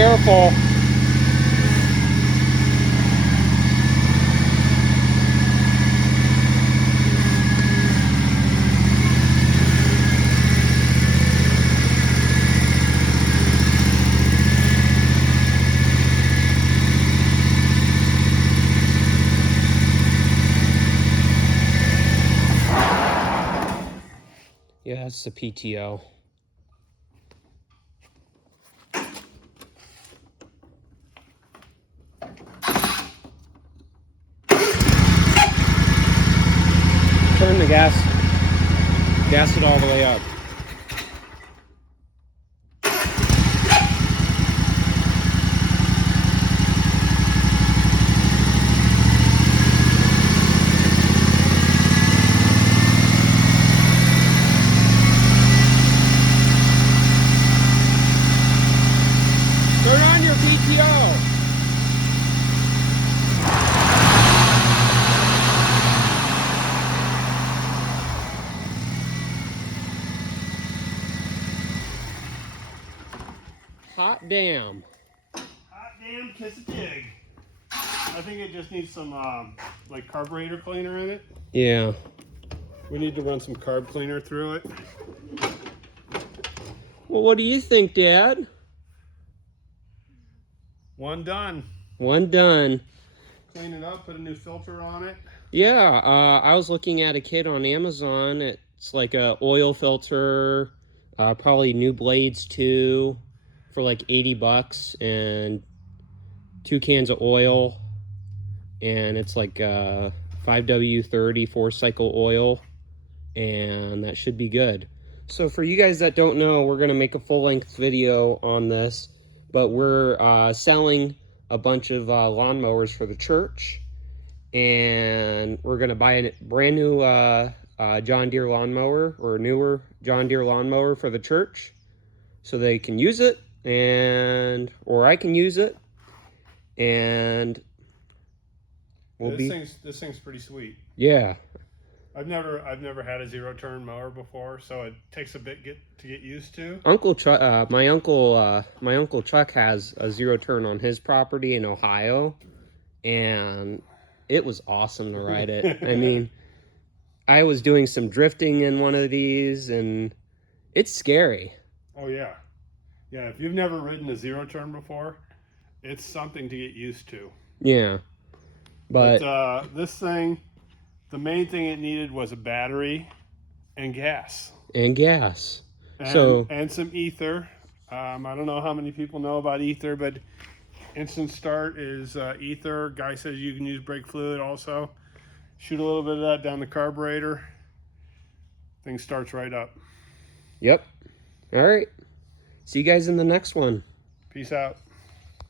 careful. Yeah, it's the PTO. Turn the gas it all the way up. Turn on your PTO. Hot damn. Hot damn kiss a pig. I think it just needs some like carburetor cleaner in it. Yeah. We need to run some carb cleaner through it. Well, what do you think, Dad? One done. One done. Clean it up, put a new filter on it. Yeah, I was looking at a kit on Amazon. It's like a oil filter, probably new blades too, for like 80 bucks, and 2 cans of oil, and it's like 5W30 4-cycle oil, and that should be good. So for you guys that don't know, we're gonna make a full-length video on this, but we're selling a bunch of lawnmowers for the church, and we're gonna buy a brand new John Deere lawnmower, or a newer John Deere lawnmower for the church, so they can use it, or I can use it, and This thing's pretty sweet. Yeah. I've never had a zero turn mower before, so it takes a bit to get used to. My uncle Chuck has a zero turn on his property in Ohio, and it was awesome to ride it. I mean, I was doing some drifting in one of these, and it's scary. Oh yeah, yeah. If you've never ridden a zero turn before, it's something to get used to. Yeah, but this thing, the main thing it needed was a battery and gas. And gas. And some ether. I don't know how many people know about ether, but instant start is ether. Guy says you can use brake fluid also. Shoot a little bit of that down the carburetor. Thing starts right up. Yep. All right. See you guys in the next one. Peace out.